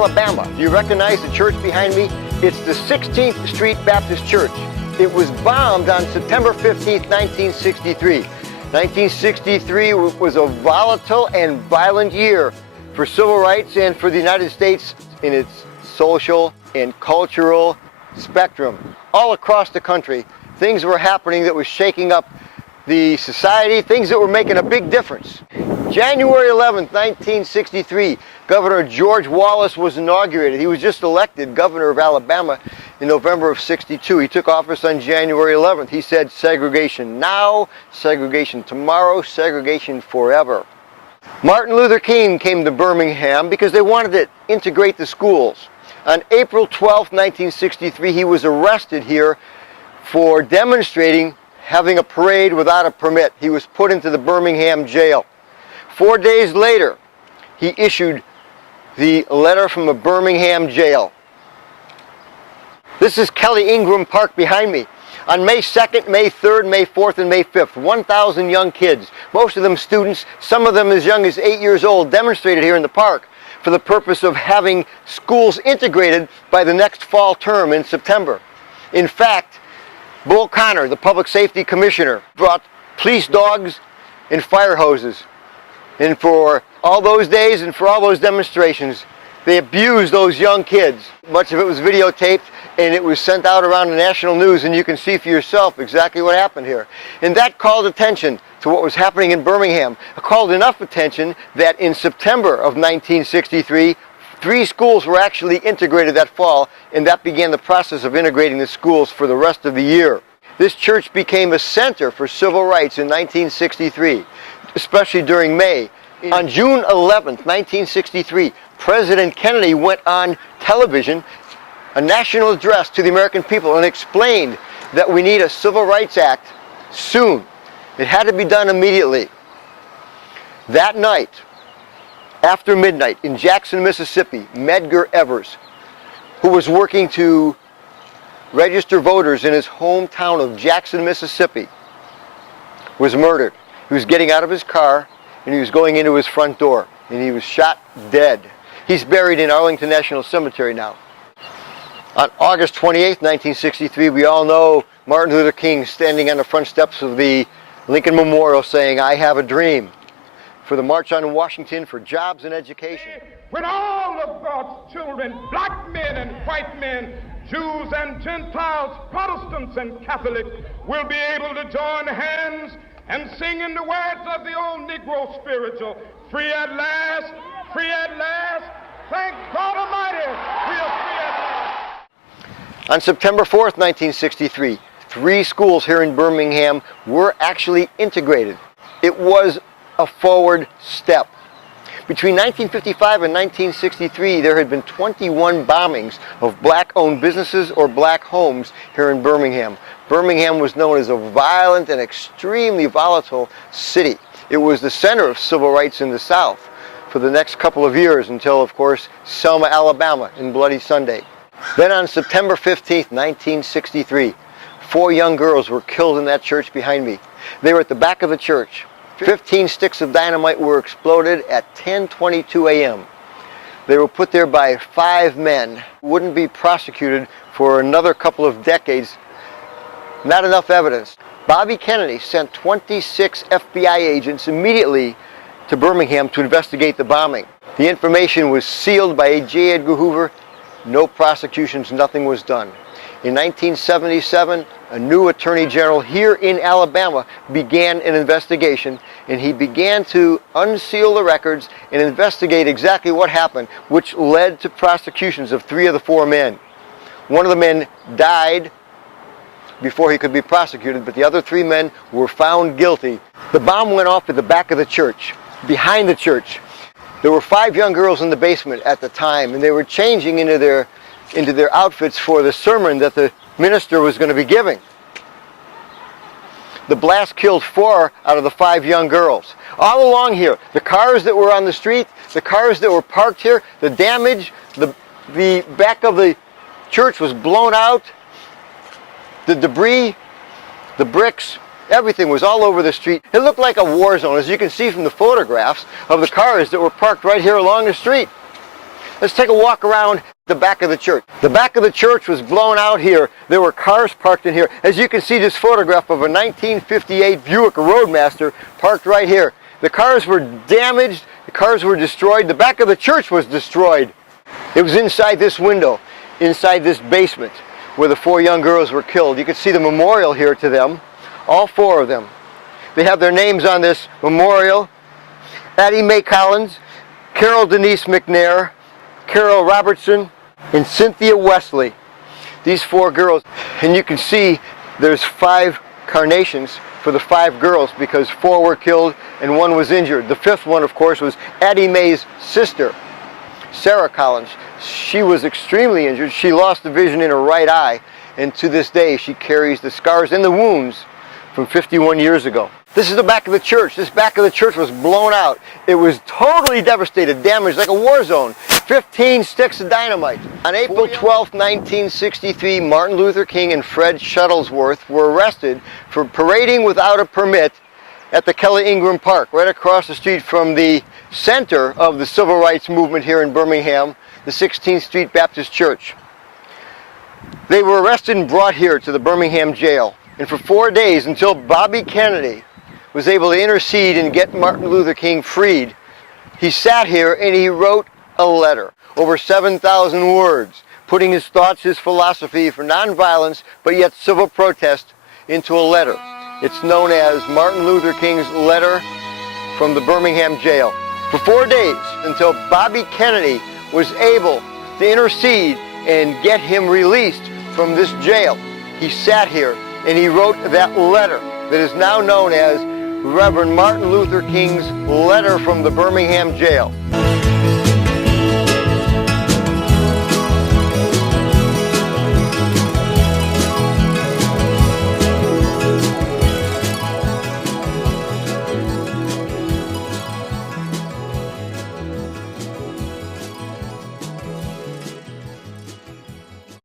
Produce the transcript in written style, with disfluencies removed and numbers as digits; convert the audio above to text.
Alabama. Do you recognize the church behind me? It's the 16th Street Baptist Church. It was bombed on September 15th, 1963. 1963 was a volatile and violent year for civil rights and for the United States in its social and cultural spectrum. All across the country, things were happening that was shaking up the society, things that were making a big difference. January 11th, 1963, Governor George Wallace was inaugurated. He was just elected governor of Alabama in November of '62. He took office on January 11th. He said segregation now, segregation tomorrow, segregation forever. Martin Luther King came to Birmingham because they wanted to integrate the schools. On April 12th, 1963, he was arrested here for demonstrating, having a parade without a permit. He was put into the Birmingham Jail. 4 days later, he issued the letter from the Birmingham Jail. This is Kelly Ingram Park behind me. On May 2nd, May 3rd, May 4th, and May 5th, 1,000 young kids, most of them students, some of them as young as 8 years old, demonstrated here in the park for the purpose of having schools integrated by the next fall term in September. In fact, Bull Connor, the public safety commissioner, brought police dogs and fire hoses. And for all those days and for all those demonstrations, they abused those young kids. Much of it was videotaped and it was sent out around the national news, and you can see for yourself exactly what happened here. And that called attention to what was happening in Birmingham. It called enough attention that in September of 1963, 3 schools were actually integrated that fall, and that began the process of integrating the schools for the rest of the year. This church became a center for civil rights in 1963, especially during May. On June 11th, 1963, President Kennedy went on television, a national address to the American people, and explained that we need a Civil Rights Act soon. It had to be done immediately. That night, after midnight, in Jackson, Mississippi, Medgar Evers, who was working to register voters in his hometown of Jackson, Mississippi, was murdered. He was getting out of his car and he was going into his front door, and he was shot dead. He's buried in Arlington National Cemetery now. On August 28th, 1963, we all know Martin Luther King standing on the front steps of the Lincoln Memorial saying, "I have a dream," for the March on Washington for jobs and education. When all of God's children, black men and white men, Jews and Gentiles, Protestants and Catholics, will be able to join hands and sing in the words of the old Negro spiritual, "Free at last, free at last, thank God Almighty, we are free at last." On September 4th, 1963, 3 schools here in Birmingham were actually integrated. It was a forward step. Between 1955 and 1963, there had been 21 bombings of black-owned businesses or black homes here in Birmingham. Birmingham was known as a violent and extremely volatile city. It was the center of civil rights in the South for the next couple of years until, of course, Selma, Alabama and Bloody Sunday. Then on September 15th, 1963, 4 young girls were killed in that church behind me. They were at the back of the church. 15 sticks of dynamite were exploded at 10:22 a.m. They were put there by 5 men who wouldn't be prosecuted for another couple of decades. Not enough evidence. Bobby Kennedy sent 26 FBI agents immediately to Birmingham to investigate the bombing. The information was sealed by J. Edgar Hoover. No prosecutions, nothing was done. In 1977, a new attorney general here in Alabama began an investigation, and he began to unseal the records and investigate exactly what happened, which led to prosecutions of 3 of the 4 men. One of the men died before he could be prosecuted, but the other 3 men were found guilty. The bomb went off at the back of the church, behind the church. There were 5 young girls in the basement at the time, and they were changing into their outfits for the sermon that the minister was going to be giving. The blast killed 4 out of the 5 young girls. All along here, the cars that were on the street, the cars that were parked here, the damage, the back of the church was blown out. The debris, the bricks, everything was all over the street. It looked like a war zone, as you can see from the photographs of the cars that were parked right here along the street. Let's take a walk around the back of the church. The back of the church was blown out here. There were cars parked in here. As you can see, this photograph of a 1958 Buick Roadmaster parked right here. The cars were damaged. The cars were destroyed. The back of the church was destroyed. It was inside this window, inside this basement, where the 4 young girls were killed. You can see the memorial here to them, all 4 of them. They have their names on this memorial: Addie Mae Collins, Carol Denise McNair, Carol Robertson, and Cynthia Wesley. These 4 girls. And you can see there's 5 carnations for the 5 girls because 4 were killed and 1 was injured. The 5th one, of course, was Addie Mae's sister, Sarah Collins. She was extremely injured. She lost the vision in her right eye, and to this day she carries the scars and the wounds from 51 years ago. This is the back of the church. This back of the church was blown out. It was totally devastated, damaged like a war zone. 15 sticks of dynamite. On April 12, 1963, Martin Luther King and Fred Shuttlesworth were arrested for parading without a permit at the Kelly Ingram Park, right across the street from the center of the civil rights movement here in Birmingham, the 16th Street Baptist Church. They were arrested and brought here to the Birmingham Jail. And for 4 days, until Bobby Kennedy was able to intercede and get Martin Luther King freed, he sat here and he wrote a letter, over 7,000 words, putting his thoughts, his philosophy for nonviolence, but yet civil protest, into a letter. It's known as Martin Luther King's letter from the Birmingham Jail. For 4 days, until Bobby Kennedy was able to intercede and get him released from this jail, he sat here and he wrote that letter that is now known as Reverend Martin Luther King's letter from the Birmingham Jail.